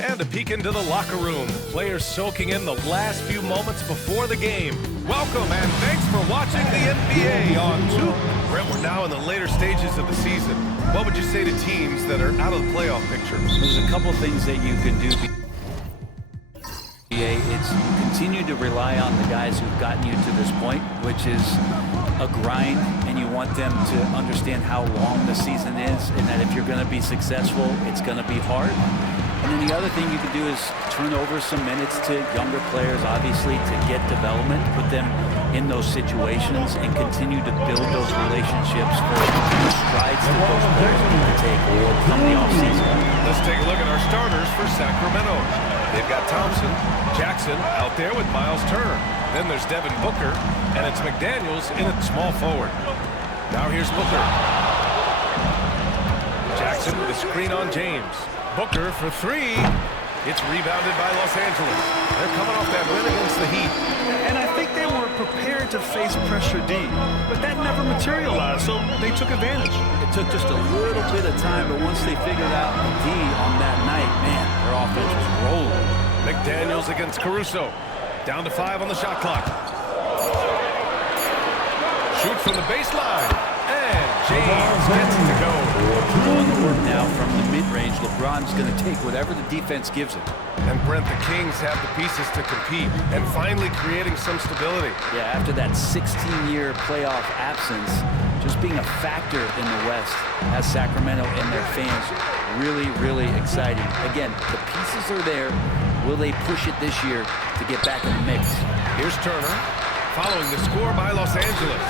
And a peek into the locker room. Players soaking in the last few moments before the game. Welcome and thanks for watching the NBA on Tube. Brent, we're now in the later stages of the season. What would you say to teams that are out of the playoff picture? There's a couple things that you can do. It's continue to rely on the guys who've gotten you to this point, which is a grind, and you want them to understand how long the season is and that if you're going to be successful, it's going to be hard. And then the other thing you can do is turn over some minutes to younger players, obviously, to get development, put them in those situations, and continue to build those relationships for the strides that those players need to take come the offseason. Let's take a look at our starters for Sacramento. They've got Thompson, Jackson out there with Miles Turner. Then there's Devin Booker, and it's McDaniels in at small forward. Now here's Booker. Jackson with a screen on James. Booker for three. It's rebounded by Los Angeles. They're coming off that win against the Heat. And I think they were prepared to face pressure D, but that never materialized, so they took advantage. It took just a little bit of time, but once they figured out D on that night, man, their offense was rolling. McDaniels against Caruso. Down to 5 on the shot clock. Shoots from the baseline. And James gets it to go. On the work now from the mid-range. LeBron's going to take whatever the defense gives him. And Brent, the Kings have the pieces to compete and finally creating some stability. Yeah, after that 16-year playoff absence, just being a factor in the West has Sacramento and their fans really, really exciting. Again, the pieces are there. Will they push it this year to get back in the mix? Here's Turner, following the score by Los Angeles.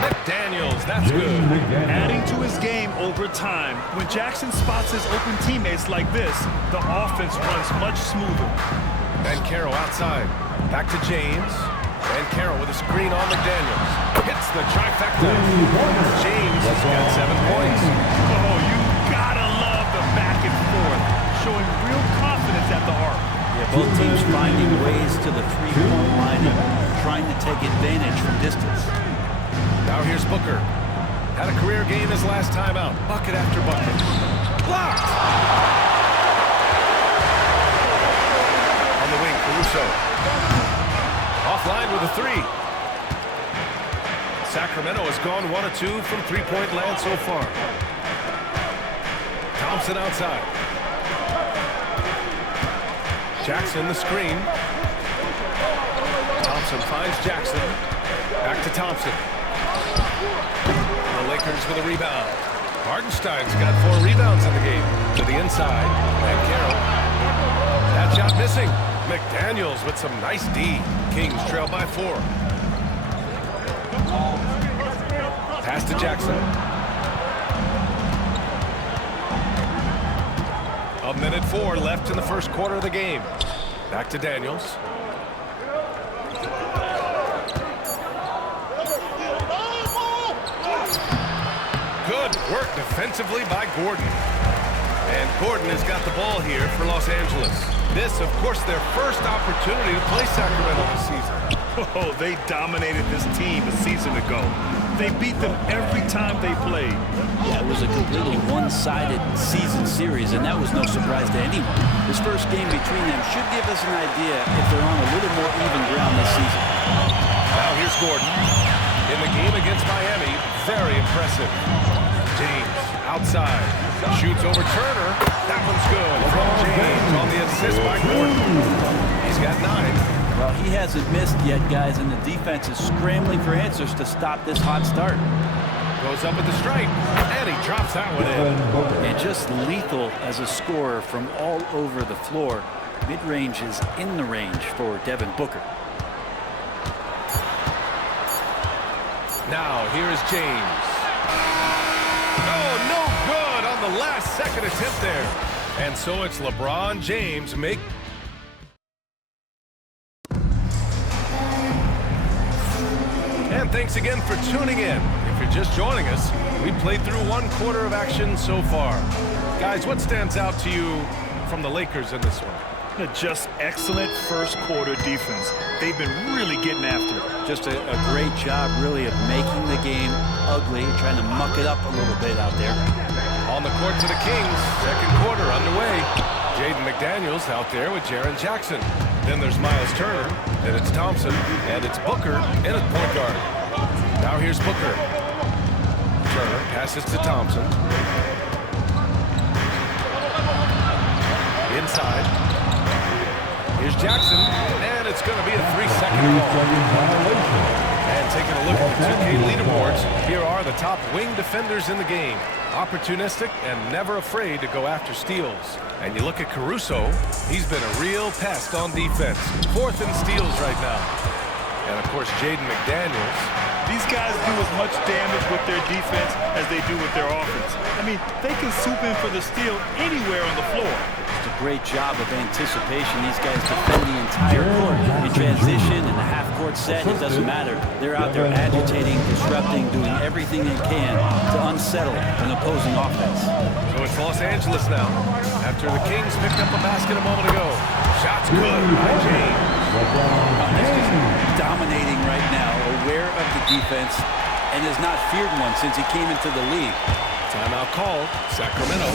McDaniels, that's good. Adding to his game over time. When Jackson spots his open teammates like this, the offense runs much smoother. And Carroll outside. Back to James. And Carroll with a screen on McDaniels. Hits the trifecta. James has got 7 points. Oh, you gotta love the back and forth. Showing real confidence at the arc. Yeah, both teams finding ways to the three-point line and trying to take advantage from distance. Now here's Booker. Had a career game his last time out. Bucket after bucket. Blocked! On the wing, Caruso. Offline with a three. Sacramento has gone 1 of 2 from three-point land so far. Thompson outside. Jackson the screen. Thompson finds Jackson. Back to Thompson. The Lakers with a rebound. Hardenstein's got 4 rebounds in the game. To the inside. And Carroll. That shot missing. McDaniels with some nice D. Kings trail by 4. Pass to Jackson. A minute 4 left in the first quarter of the game. Back to Daniels. Good work defensively by Gordon. And Gordon has got the ball here for Los Angeles. This, of course, their first opportunity to play Sacramento this season. Oh, they dominated this team a season ago. They beat them every time they played. Yeah, it was a completely one-sided season series, and that was no surprise to anyone. This first game between them should give us an idea if they're on a little more even ground this season. Now here's Gordon. In the game against Miami, very impressive. James outside. Shoots over Turner. That one's good from James on the assist by Gordon. He's got 9. Well, he hasn't missed yet, guys, and the defense is scrambling for answers to stop this hot start. Goes up with the strike, and he drops that one in. And just lethal as a scorer from all over the floor. Mid-range is in the range for Devin Booker. Now, here's James. Oh, no good on the last second attempt there. And so it's LeBron James make. And thanks again for tuning in. If you're just joining us, we played through 1 quarter of action so far. Guys, what stands out to you from the Lakers in this one? Just excellent first quarter defense. They've been really getting after it. Just a great job, really, of making the game ugly, trying to muck it up a little bit out there. On the court for the Kings, second quarter underway. Jaden McDaniels out there with Jaren Jackson. Then there's Miles Turner. Then it's Thompson. And it's Booker in at point guard. Now here's Booker. Turner passes to Thompson. Inside. Here's Jackson. And it's going to be a 3-second call. And taking a look at the 2K leaderboards, here are the top wing defenders in the game. Opportunistic and never afraid to go after steals. And you look at Caruso, he's been a real pest on defense. 4th in steals right now. And of course, Jaden McDaniels. These guys do as much damage with their defense as they do with their offense. I mean, they can swoop in for the steal anywhere on the floor. It's a great job of anticipation. These guys defend the entire court. In transition, in the half-court set, it doesn't matter. They're out there agitating, disrupting, doing everything they can to unsettle an opposing offense. So it's Los Angeles now. After the Kings picked up a basket a moment ago. Shots good by James. He's just dominating right now, aware of the defense, and has not feared one since he came into the league. Timeout called, Sacramento.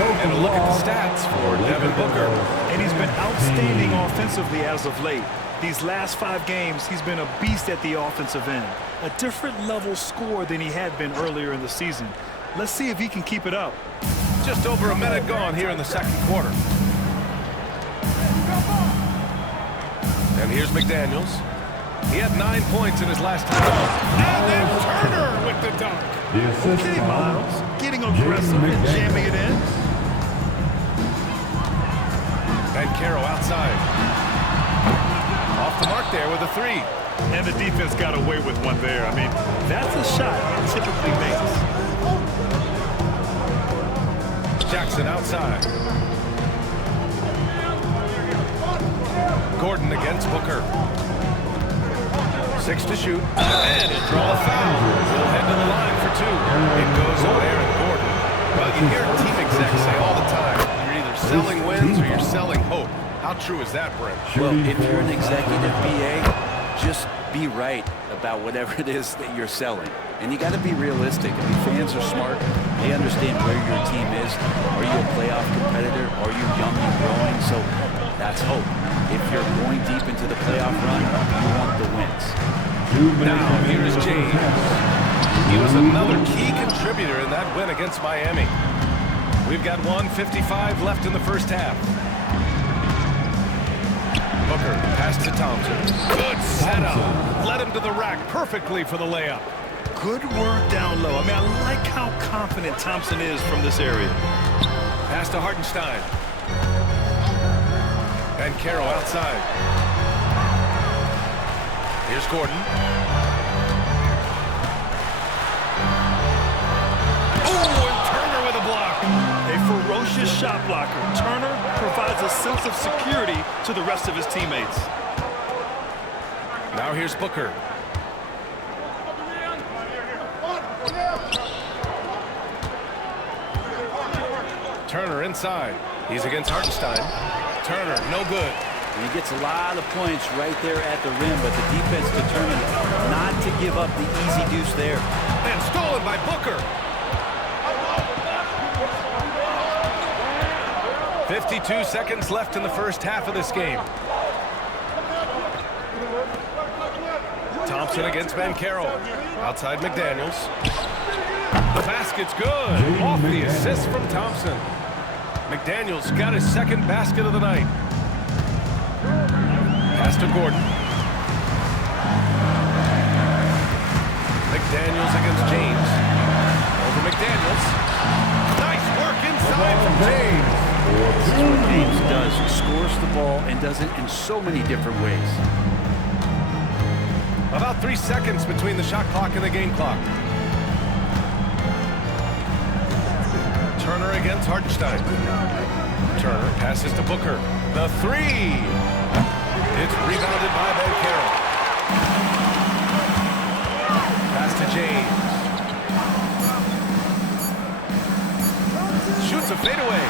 And a look at the stats for Devin Booker. And he's been outstanding offensively as of late. These last 5 games, he's been a beast at the offensive end. A different level score than he had been earlier in the season. Let's see if he can keep it up. Just over a minute gone here in the second quarter. And here's McDaniels. He had 9 points in his last time out. And then Turner with the dunk. Okay, Miles. Getting aggressive and jamming it in. Caro outside. Off the mark there with a 3. And the defense got away with one there. I mean, that's a shot he typically makes. Jackson outside. Gordon against Booker. 6 to shoot. And he'll draw a foul. He'll head to the line for 2. It goes on Aaron Gordon. Well, you hear team execs say all the time, you're either selling wins or you're selling hope. How true is that, Brent? Well, if you're an executive BA, just be right about whatever it is that you're selling. And you got to be realistic. I mean, fans are smart. They understand where your team is. Are you a playoff competitor? Are you young and growing? So that's hope. If you're going deep into the playoff run, you want the wins. Now, here is James. He was another key contributor in that win against Miami. We've got 1:55 left in the first half. Booker, pass to Thompson. Good setup. Led him to the rack perfectly for the layup. Good work down low. I mean, I like how confident Thompson is from this area. Pass to Hartenstein. And Caro outside. Here's Gordon. Oh, and Turner with a block. A ferocious shot blocker. Turner provides a sense of security to the rest of his teammates. Now here's Booker. Turner inside. He's against Hartenstein. Turner, no good. And he gets a lot of points right there at the rim, but the defense determined not to give up the easy deuce there. And stolen by Booker. 52 seconds left in the first half of this game. Thompson against Caro. Outside McDaniels. The basket's good. Off the assist from Thompson. McDaniels got his second basket of the night. Pass to Gordon. McDaniels against James. Over McDaniels. Nice work inside from James. This is what James does. He scores the ball and does it in so many different ways. About 3 seconds between the shot clock and the game clock. Turner against Hartenstein. Turner passes to Booker. The 3. It's rebounded by Caro. Pass to James. Shoots a fadeaway.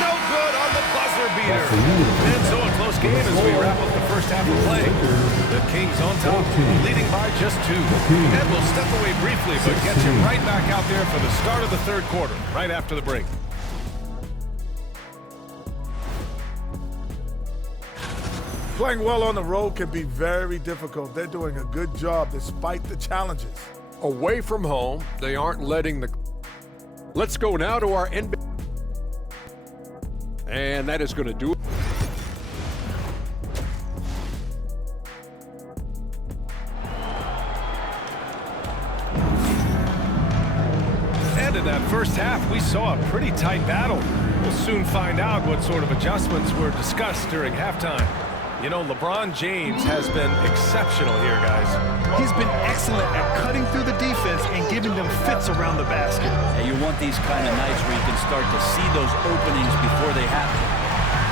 No good on the buzzer beater. And so a close game as we wrap up the first half of play. The Kings on top, leading by just 2. And we'll step away briefly, but get you right back out there for the start of the third quarter, right after the break. Playing well on the road can be very difficult. They're doing a good job despite the challenges. Away from home, they aren't letting the... Let's go now to our NBA. And that is going to do it. And in that first half, we saw a pretty tight battle. We'll soon find out what sort of adjustments were discussed during halftime. You know, LeBron James has been exceptional here, guys. He's been excellent at cutting through the defense and giving them fits around the basket. And you want these kind of nights where you can start to see those openings before they happen.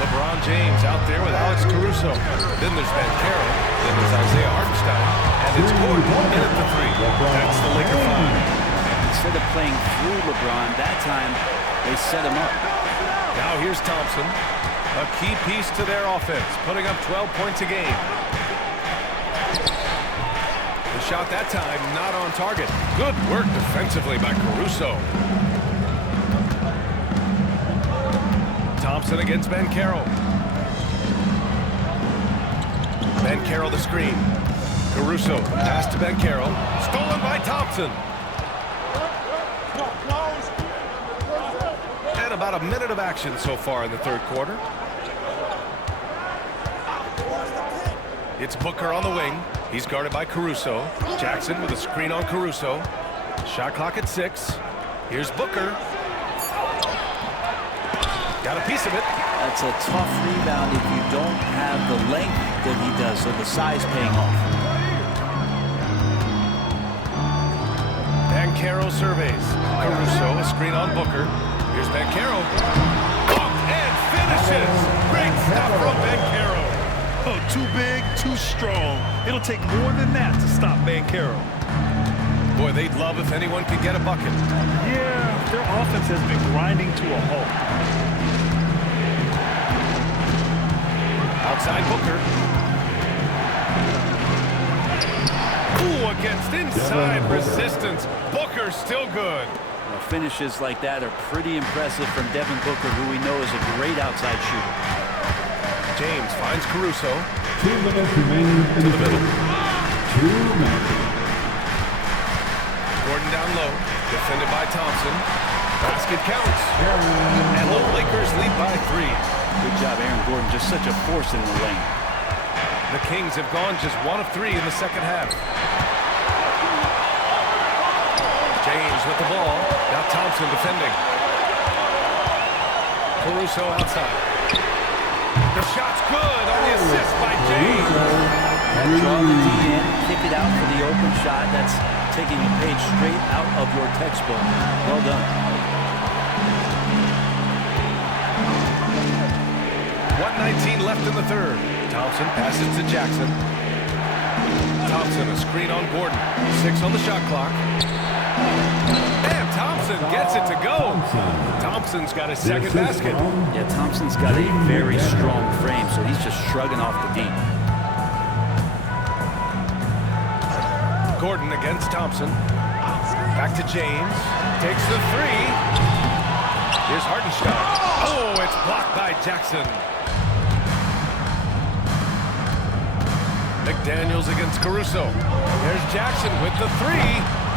LeBron James out there with Alex Caruso. Then there's Ben Carroll. Then there's Isaiah Hartenstein. And it's Gordon in at the three. That's the Laker five. Instead of playing through LeBron, that time they set him up. Now here's Thompson. A key piece to their offense, putting up 12 points a game. The shot that time not on target. Good work defensively by Caruso. Thompson against Ben Carroll. Ben Carroll the screen. Caruso pass to Ben Carroll. Stolen by Thompson. And about a minute of action so far in the third quarter. It's Booker on the wing. He's guarded by Caruso. Jackson with a screen on Caruso. Shot clock at 6. Here's Booker. Got a piece of it. That's a tough rebound if you don't have the length that he does, so the size paying off. Ben Carroll surveys. Caruso, a screen on Booker. Here's Ben Carroll. And finishes. Great stuff from Ben Carroll. Oh, too big, too strong. It'll take more than that to stop Ben Carroll. Boy, they'd love if anyone could get a bucket. Yeah, their offense has been grinding to a halt. Outside Booker. Ooh, against inside resistance. Booker still good. Well, finishes like that are pretty impressive from Devin Booker, who we know is a great outside shooter. James finds Caruso. 2 minutes remaining in the middle. 2 minutes. Gordon down low. Defended by Thompson. Basket counts. And the Lakers lead by 3. Good job, Aaron Gordon. Just such a force in the lane. The Kings have gone just 1 of 3 in the second half. James with the ball. Now Thompson defending. Caruso outside. The shot's good on the assist by James. Draw the D in, kick it out for the open shot. That's taking a page straight out of your textbook. Well done. 1:19 left in the third. Thompson passes to Jackson. Thompson a screen on Gordon. 6 on the shot clock. And Thompson gets it to go. Thompson's got his second basket. Yeah, Thompson's got a very strong frame, so he's just shrugging off the D. Gordon against Thompson. Back to James. Takes the 3. Here's Hartenstein. Oh, it's blocked by Jackson. McDaniels against Caruso. There's Jackson with the 3.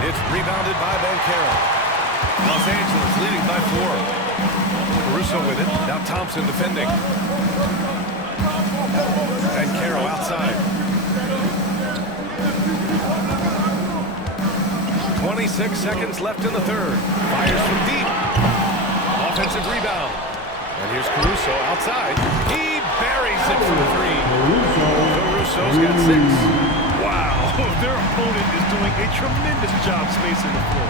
It's rebounded by Ben Carroll. Los Angeles leading by 4. Caruso with it. Now Thompson defending. And Carroll outside. 26 seconds left in the third. Fires from deep. Offensive rebound. And here's Caruso outside. He buries it from 3. Caruso's got 6. Wow, their opponent is doing a tremendous job spacing the floor.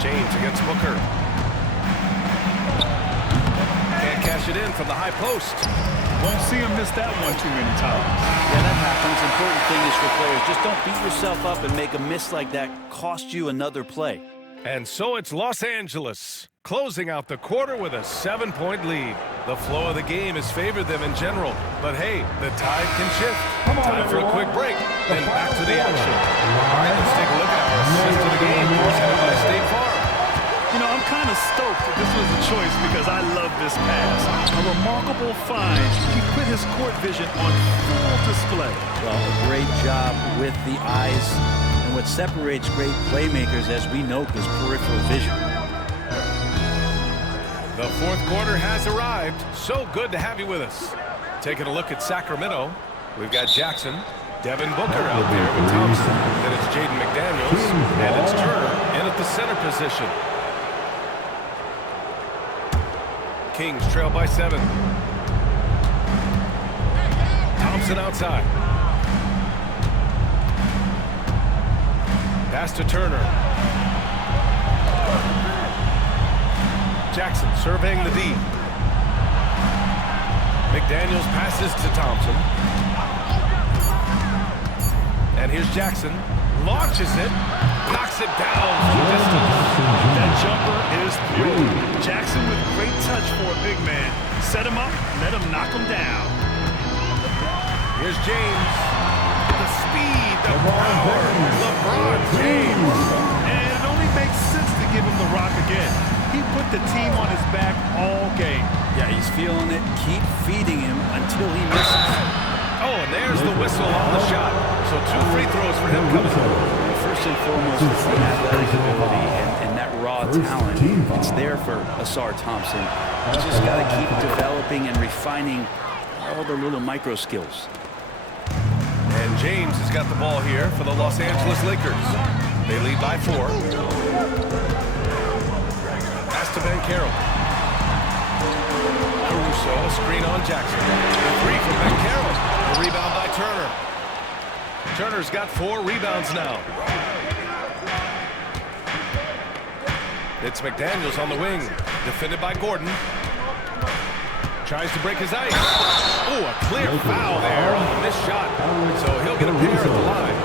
James against Booker. Can't cash it in from the high post. Won't see him miss that one too many times. Yeah, that happens. Important thing is for players, just don't beat yourself up and make a miss like that cost you another play. And so it's Los Angeles, closing out the quarter with a 7-point lead. The flow of the game has favored them in general, but hey, the tide can shift. Time for a quick break, then back to the action. All right, let's take a look at our assist to the game presented by State Farm. You know, I'm kind of stoked that this was a choice because I love this pass. A remarkable find. He put his court vision on full display. Well, a great job with the eyes. And what separates great playmakers, as we note, is peripheral vision. The fourth quarter has arrived. So good to have you with us. Taking a look at Sacramento, we've got Jackson, Devin Booker out there with Thompson. Then it's Jaden McDaniels, and it's Turner in at the center position. Kings trail by 7. Thompson outside. Pass to Turner. Jackson surveying the D. McDaniels passes to Thompson. And here's Jackson. Launches it. Knocks it down from distance. That jumper is pure. Jackson with great touch for a big man. Set him up, let him knock him down. Here's James. The speed, the power. LeBron James. And it only makes sense to give him the rock again. He put the team on his back all game. Yeah, he's feeling it. Keep feeding him until he misses. Oh, and there's the whistle on the shot. So 2 free throws for him coming up. First and foremost, it's the athletic ability and that raw talent. It's there for Asar Thompson. He's just got to keep developing and refining all the little micro skills. And James has got the ball here for the Los Angeles Lakers. They lead by 4. Pass to Ben Carroll. Caruso, a screen on Jackson. A 3 from Ben Carroll. A rebound by Turner. Turner's got 4 rebounds now. It's McDaniels on the wing. Defended by Gordon. Tries to break his ice. Oh, a clear foul there on the missed shot. So he'll get a pair at the line.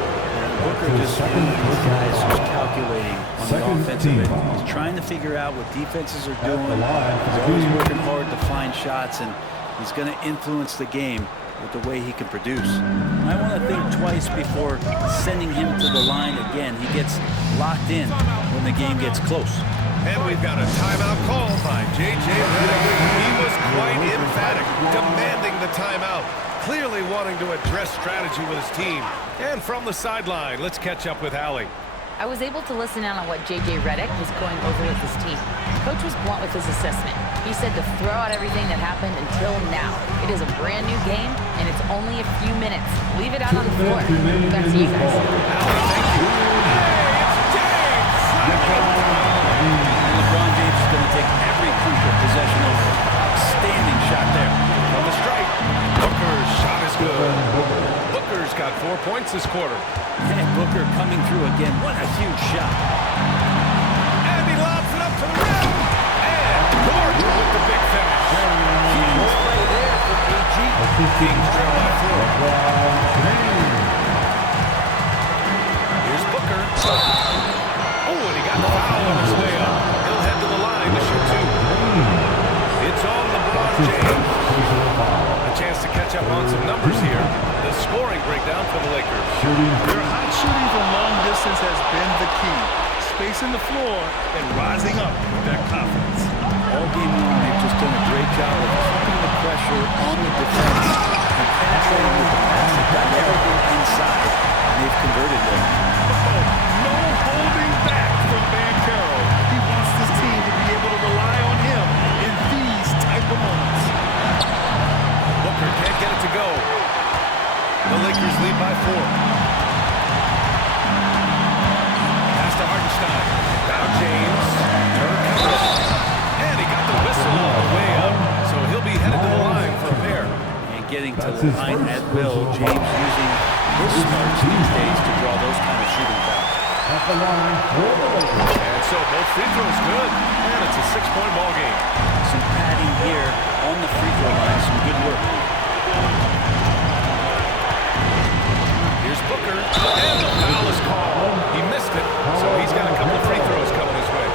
Booker just one of these guys who's calculating on the offensive end. He's trying to figure out what defenses are doing. He's always working hard to find shots, and he's going to influence the game with the way he can produce. I want to think twice before sending him to the line again. He gets locked in when the game gets close. And we've got a timeout call by J.J. Redick. He was quite emphatic, demanding the timeout, clearly wanting to address strategy with his team. And from the sideline, let's catch up with Allie. I was able to listen in on what J.J. Redick was going over with his team. Coach was blunt with his assessment. He said to throw out everything that happened until now. It is a brand new game, and it's only a few minutes. Leave it out on the floor. Back to you guys. Allie, thank you. LeBron James is going to take every crucial possession over. Outstanding shot there. From the strike, Booker's shot is good. Booker's got 4 points this quarter. And Booker coming through again. What a huge shot. And he lobs it up to the rim. And Gordon with the big finish. Huge play there for AG. Kings trail by 4. Here's Booker. Oh, and he got the foul on his way up. He'll head to the line to shoot 2. It's on LeBron James. A chance to catch up on some numbers here. The scoring breakdown for the Lakers. Their hot shooting from long distance has been the key. Spacing the floor and rising up with that confidence. All game long, they've just done a great job of keeping the pressure on the defense and penetrating with the pass. They've got everything inside, and they've converted them. No holding back from Van Carroll. He wants this team to be able to rely on him in these type of moments. Booker can't get it to go. The Lakers lead by 4. Pass to Hartenstein. Now James. Turner counters. And he got the whistle all the way up. So he'll be headed to the line for a pair. And getting to the line at will. James using his smarts these days to draw those kind of shooting fouls. And so both free throws good. And it's a 6-point ball game. Some padding here on the free throw line. Some good work. Here's Booker. And the foul is called. He missed it. So he's got a couple of free throws coming his way.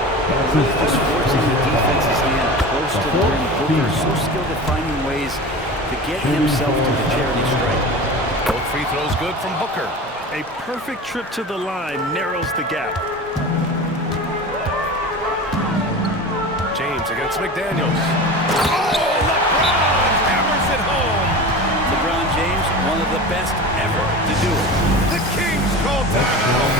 Just forcing the defense's hand close to the rim. Booker is so skilled at finding ways to get himself to the charity stripe. Both free throws good from Booker. A perfect trip to the line narrows the gap. James against McDaniels. Oh, LeBron hammers it home. LeBron James, one of the best ever to do it. The Kings call timeout.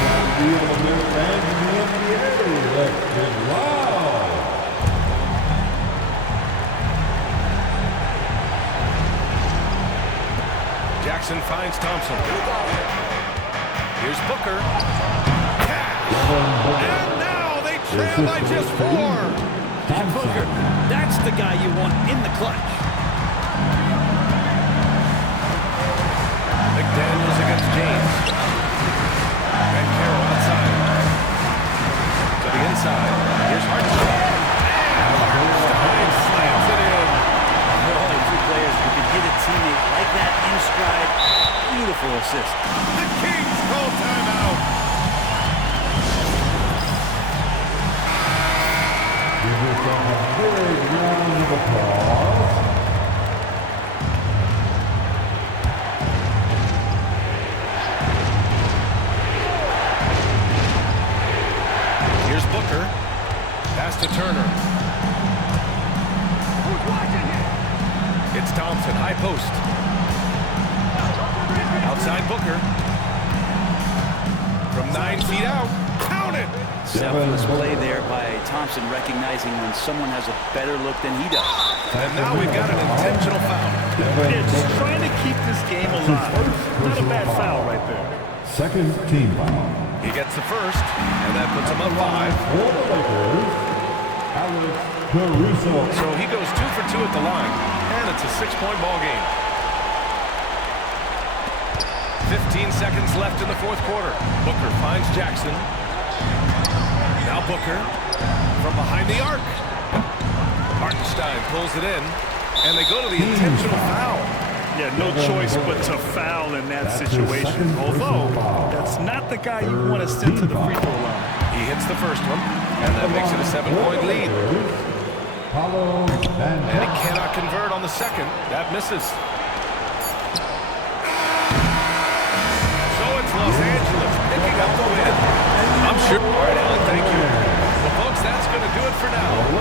Jackson finds Thompson. Here's Booker. And now they trail by just 4. And Booker, that's the guy you want in the clutch. McDaniels against James. And Carroll outside. To the inside. Here's Hartenstein. And Hartenstein slams it in. Oh, two players who can hit a teammate like that in stride. Beautiful assist. The Kings call timeout. Give yourself a big round of applause. Here's Booker. Pass to Turner. It's Thompson, high post. Outside Booker. From 9 feet out. Count it! Selfless play there by Thompson, recognizing when someone has a better look than he does. And now we've got an intentional foul. Yeah, just trying to keep this game alive. Not a bad foul right there. Second team foul. He gets the first, and that puts him up 5. For the Lakers, Alex Caruso. So he goes 2 for 2 at the line, and it's a 6-point ball game. 15 seconds left in the fourth quarter. Booker finds Jackson. Now Booker from behind the arc. Hartenstein pulls it in, and they go to the intentional foul. Yeah, no choice but to foul in that situation. Although, that's not the guy you want to send to the free throw line. He hits the first one, and that makes it a 7-point lead. And he cannot convert on the second. That misses. So it's Los Angeles picking up the win. I'm sure. All right, Alan, thank you. Well, folks, that's going to do it for now.